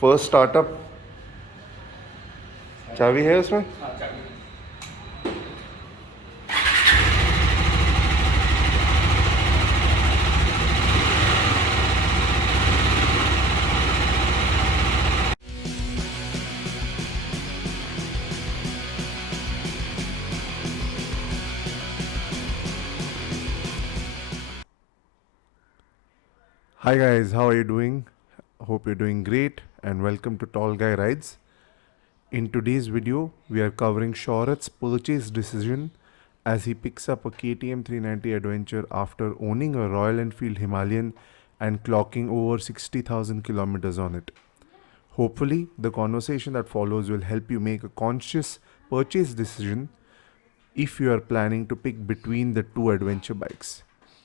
First startup चाबी है उसमें. Hi guys, how are you doing? Hope you're doing great and welcome to Tall Guy Rides. In today's video, we are covering Shohrat's purchase decision as he picks up a KTM 390 Adventure after owning a Royal Enfield Himalayan and clocking over 60,000 kilometers on it. Hopefully, the conversation that follows will help you make a conscious purchase decision if you are planning to pick between the two adventure bikes.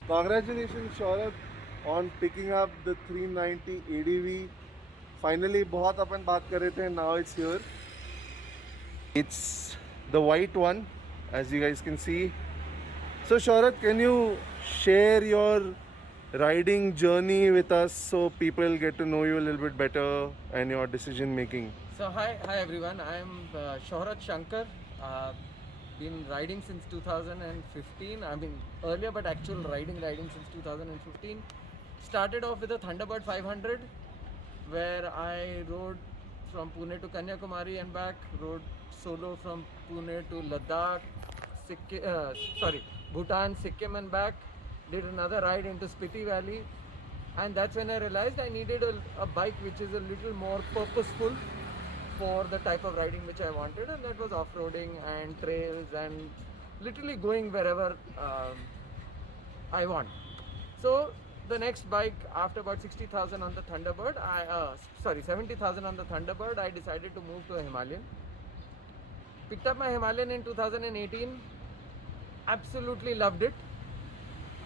Congratulations, Shohrat, on picking up the 390 ADV. Finally, बहुत अपन बात कर रहे थे. Now it's here. It's the white one, as you guys can see. So, Shohrat, can you share your riding journey with us so people get to know you a little bit better and your decision making? So hi everyone. I am Shohrat Shankar. Been riding since 2015. I mean earlier, but actual riding since 2015. Started off with a Thunderbird 500, where I rode from Pune to Kanyakumari and back. Rode solo from Pune to Ladakh, Bhutan, Sikkim and back. Did another ride into Spiti Valley, and that's when I realized I needed a bike which is a little more purposeful for the type of riding which I wanted, and that was off-roading and trails and literally going wherever I want. So the next bike, after about 60,000 on the Thunderbird, 70,000 on the Thunderbird, I decided to move to a Himalayan. Picked up my Himalayan in 2018. Absolutely loved it.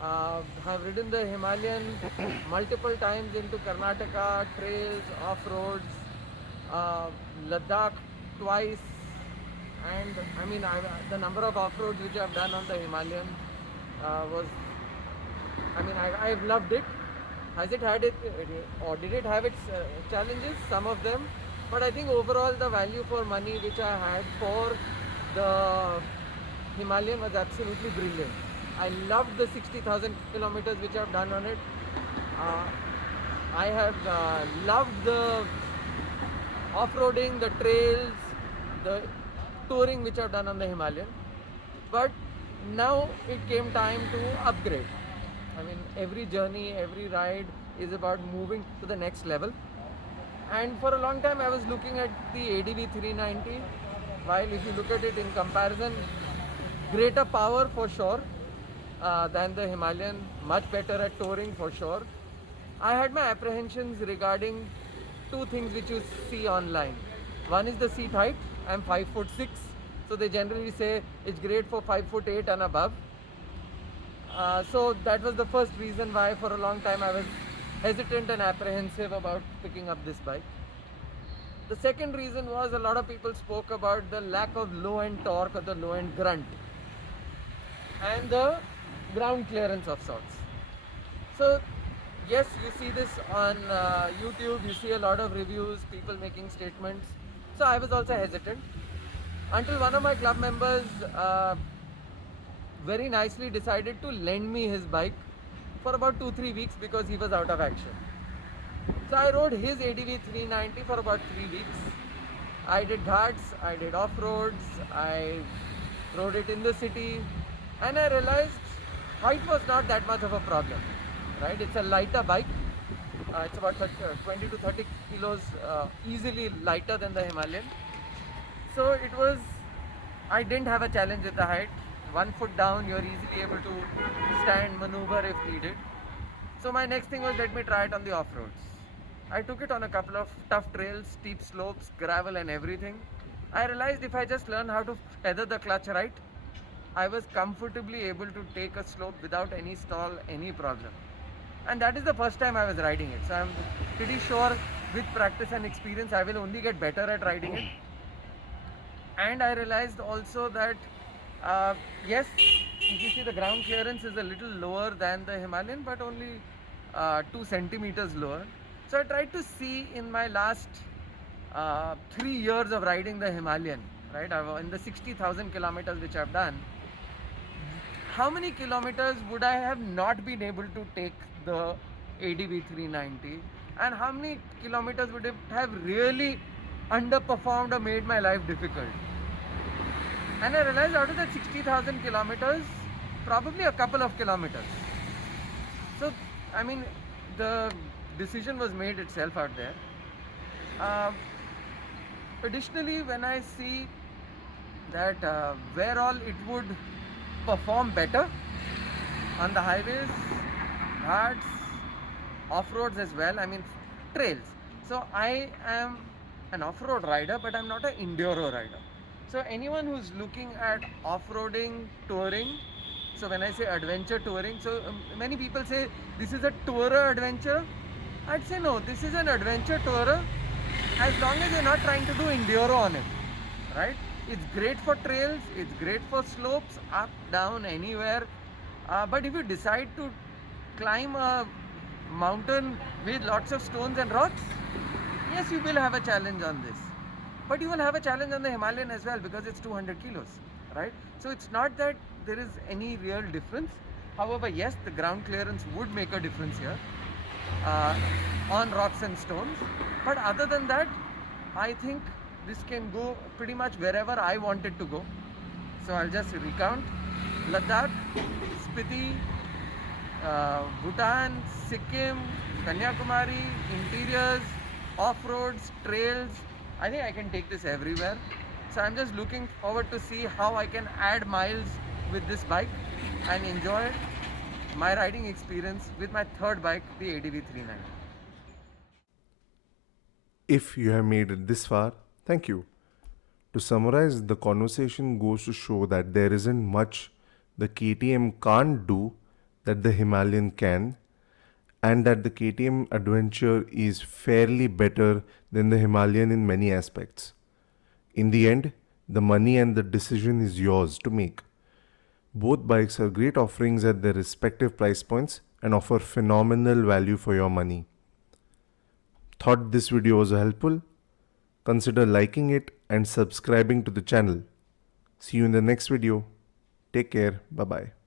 Have ridden the Himalayan multiple times into Karnataka, trails, off-roads, Ladakh twice, and I mean the number of off-roads which I've done on the Himalayan I've loved it. Has it had it, or did it have its challenges? Some of them, but I think overall the value for money which I had for the Himalayan was absolutely brilliant. I loved the 60,000 kilometers which I've done on it. I have loved the off-roading, the trails, the touring which I've done on the Himalayan. But now it came time to upgrade. I mean, every journey, every ride is about moving to the next level. And for a long time I was looking at the ADV 390, while if you look at it in comparison, greater power for sure than the Himalayan, much better at touring for sure. I had my apprehensions regarding two things which you see online. One is the seat height. I'm 5'6", so they generally say it's great for 5'8" and above. So that was the first reason why for a long time I was hesitant and apprehensive about picking up this bike. The second reason was a lot of people spoke about the lack of low-end torque or the low-end grunt and the ground clearance of sorts. So yes, you see this on YouTube, you see a lot of reviews, people making statements. So I was also hesitant until one of my club members very nicely decided to lend me his bike for about 2-3 weeks because he was out of action. So I rode his ADV 390 for about 3 weeks. I did ghats, I did off-roads, I rode it in the city, and I realized height was not that much of a problem. Right? It's a lighter bike. It's about 20 to 30 kilos easily lighter than the Himalayan. So I didn't have a challenge with the height. 1 foot down, you're easily able to stand, maneuver if needed. So my next thing was, let me try it on the off-roads. I took it on a couple of tough trails, steep slopes, gravel and everything. I realized if I just learn how to feather the clutch right, I was comfortably able to take a slope without any stall, any problem. And that is the first time I was riding it. So I'm pretty sure with practice and experience, I will only get better at riding it. And I realized also that, yes, if you see the ground clearance is a little lower than the Himalayan, but only 2 centimeters lower. So I tried to see in my last 3 years of riding the Himalayan, right? In the 60,000 kilometers which I've done, how many kilometers would I have not been able to take the ADV 390, and how many kilometers would it have really underperformed or made my life difficult? And I realized out of that 60,000 kilometers, probably a couple of kilometers. So, I mean, the decision was made itself out there. Uh, Additionally, when I see that where all it would perform better on the highways, ghats, off-roads as well, I mean trails. So I am an off-road rider, but I'm not an enduro rider. So anyone who's looking at off-roading, touring, so when I say adventure touring, so many people say this is a tourer adventure. I'd say no, this is an adventure tourer as long as you're not trying to do enduro on it, right? It's great for trails, it's great for slopes, up, down, anywhere. But if you decide to climb a mountain with lots of stones and rocks, yes, you will have a challenge on this. But you will have a challenge on the Himalayan as well because it's 200 kilos, right? So it's not that there is any real difference. However, yes, the ground clearance would make a difference here uh, on rocks and stones. But other than that, I think this can go pretty much wherever I want it to go. So I'll just recount: Ladakh, Spiti, Bhutan, Sikkim, Kanyakumari, interiors, off-roads, trails. I think I can take this everywhere. So I'm just looking forward to see how I can add miles with this bike and enjoy my riding experience with my third bike, the ADV 390. If you have made it this far, thank you. To summarize, the conversation goes to show that there isn't much the KTM can't do that the Himalayan can, and that the KTM adventure is fairly better than the Himalayan in many aspects. In the end, the money and the decision is yours to make. Both bikes are great offerings at their respective price points and offer phenomenal value for your money. Thought this video was helpful? Consider liking it and subscribing to the channel. See you in the next video. Take care. Bye bye.